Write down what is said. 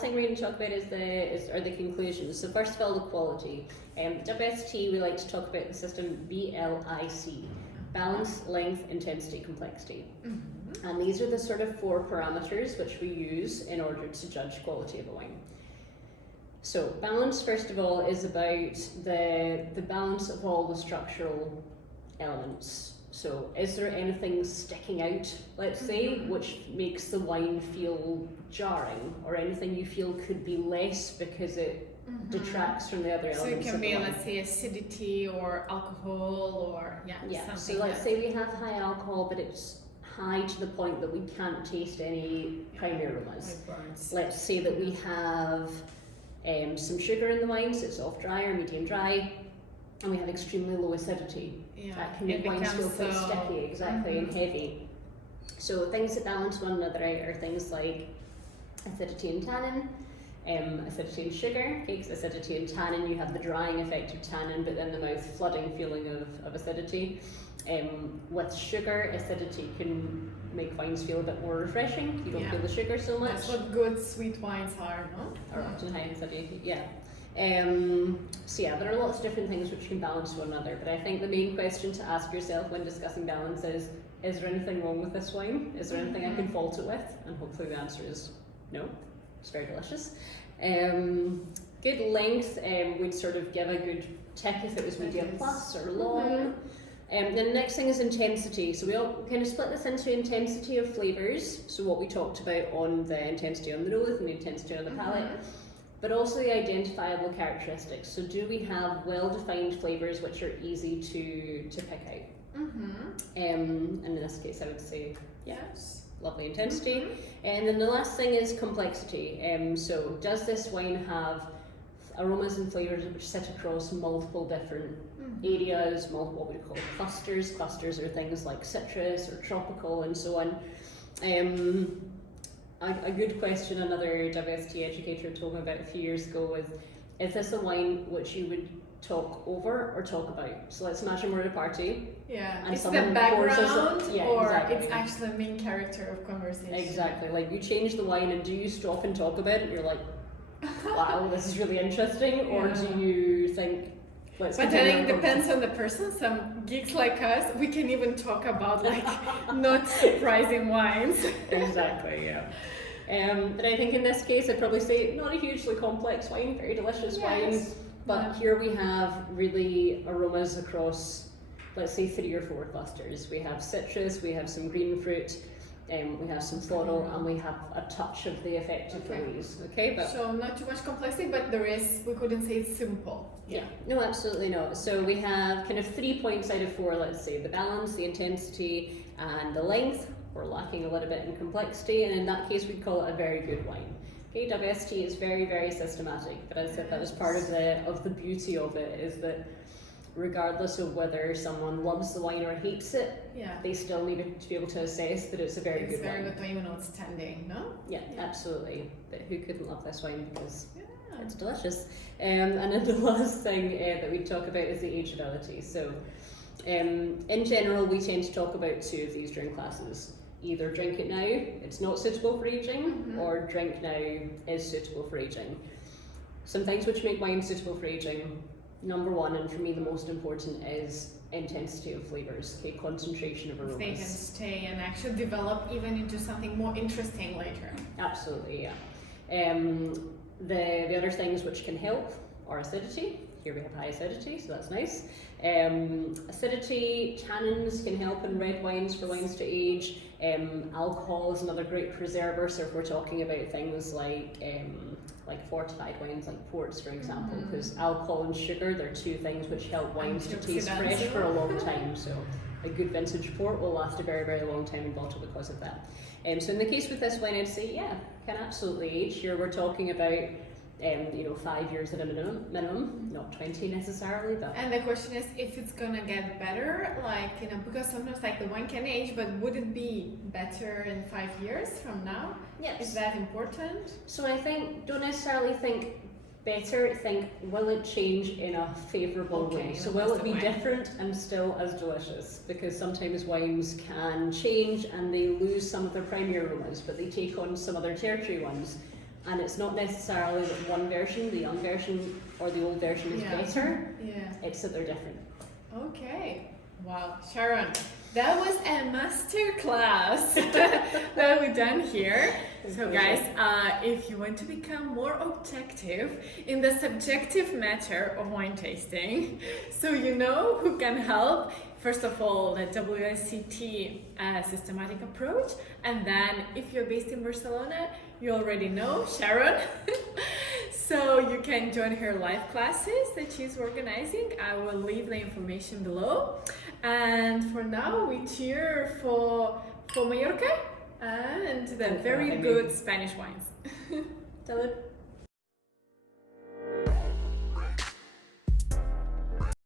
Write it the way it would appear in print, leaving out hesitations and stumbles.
last thing we're going to talk about are the conclusions. So first of all, the quality. WSET, we like to talk about the system BLIC: balance, length, intensity, complexity. Mm-hmm. And these are the sort of 4 parameters which we use in order to judge quality of a wine. So balance, first of all, is about the balance of all the structural elements. So is there anything sticking out, let's say, which makes the wine feel jarring, or anything you feel could be less because it detracts from the other elements? So it can be, let's say, acidity or alcohol, or something. So let's say we have high alcohol, but it's high to the point that we can't taste any primary aromas. Let's say that we have some sugar in the wine, so it's off dry or medium dry, and we have extremely low acidity. That can make wines feel quite sticky, exactly, and heavy. So things that balance one another out are things like acidity and tannin, acidity and sugar. Because acidity and tannin, you have the drying effect of tannin, but then the mouth flooding feeling of acidity. With sugar, acidity can make wines feel a bit more refreshing. You don't feel the sugar so much. That's what good sweet wines are, no? Are often high in acidity, so there are lots of different things which can balance one another, but I think the main question to ask yourself when discussing balance is there anything wrong with this wine? Is there anything I can fault it with? And hopefully the answer is no. It's very delicious. Good length, we'd sort of give a good tick if it was medium plus or long. Then the next thing is intensity. So we all kind of split this into intensity of flavours, so what we talked about on the intensity on the nose and the intensity on the palate, but also the identifiable characteristics. So do we have well-defined flavours which are easy to pick out? And in this case I would say yes, lovely intensity. And then the last thing is complexity. So does this wine have aromas and flavours which sit across multiple different areas, multiple what we call clusters. Clusters are things like citrus or tropical and so on. A good question another WSET educator told me about a few years ago was, is this a wine which you would talk over or talk about? So let's imagine we're at a party. And it's the background, or exactly. It's actually the main character of conversation. Exactly, like you change the wine and do you stop and talk about it? You're like, wow, this is really interesting, or do you think, let's But then it depends on the person. Some geeks like us, we can even talk about like not surprising wines. Exactly, but I think in this case I'd probably say not a hugely complex wine, very delicious wine, but here we have really aromas across, let's say 3 or 4 clusters. We have citrus, we have some green fruit, we have some floral, and we have a touch of the effective release. But so not too much complexity, but there is, we couldn't say it's simple. No, absolutely not. So we have kind of 3 points out of 4, let's say, the balance, the intensity, and the length. We're lacking a little bit in complexity, and in that case we'd call it a very good wine. WSET is very, very systematic, but as I said, that is part of the beauty of it, is that regardless of whether someone loves the wine or hates it, they still need to be able to assess that it's a very good wine. It's very good, even outstanding, no? Absolutely. But who couldn't love this wine because it's delicious. And then the last thing that we talk about is the ageability. So in general, we tend to talk about 2 of these during classes. Either drink it now, it's not suitable for aging, or drink now is suitable for aging. Some things which make wine suitable for aging: number 1, and for me the most important, is intensity of flavours, concentration of aromas. They can stay and actually develop even into something more interesting later. Absolutely, The other things which can help are acidity. Here we have high acidity, so that's nice. Acidity, tannins can help in red wines for wines to age. Alcohol is another great preserver, so if we're talking about things like fortified wines, like ports for example, because alcohol and sugar, they're 2 things which help wines to taste fresh for a long time. So a good vintage port will last a very, very long time in bottle because of that. So in the case with this wine, I'd say can absolutely age. Here we're talking about 5 years at a minimum, not 20 necessarily. But and the question is if it's gonna get better, because sometimes the wine can age, but would it be better in 5 years from now? Yes. Is that important? So I think, don't necessarily think better, think will it change in a favourable way? So will it be different and still as delicious? Because sometimes wines can change and they lose some of their primary aromas, but they take on some other tertiary ones. and it's not necessarily that one version, the young version or the old version is better. Yeah. It's that they're different. Okay. Wow, Sharon, that was a master class that we've done here. So guys, if you want to become more objective in the subjective matter of wine tasting, so you know who can help, first of all, the WSET systematic approach, and then if you're based in Barcelona, you already know Sharon. So you can join her live classes that she's organizing. I will leave the information below. And for now, we cheer for Mallorca and the very good Spanish wines. Salud.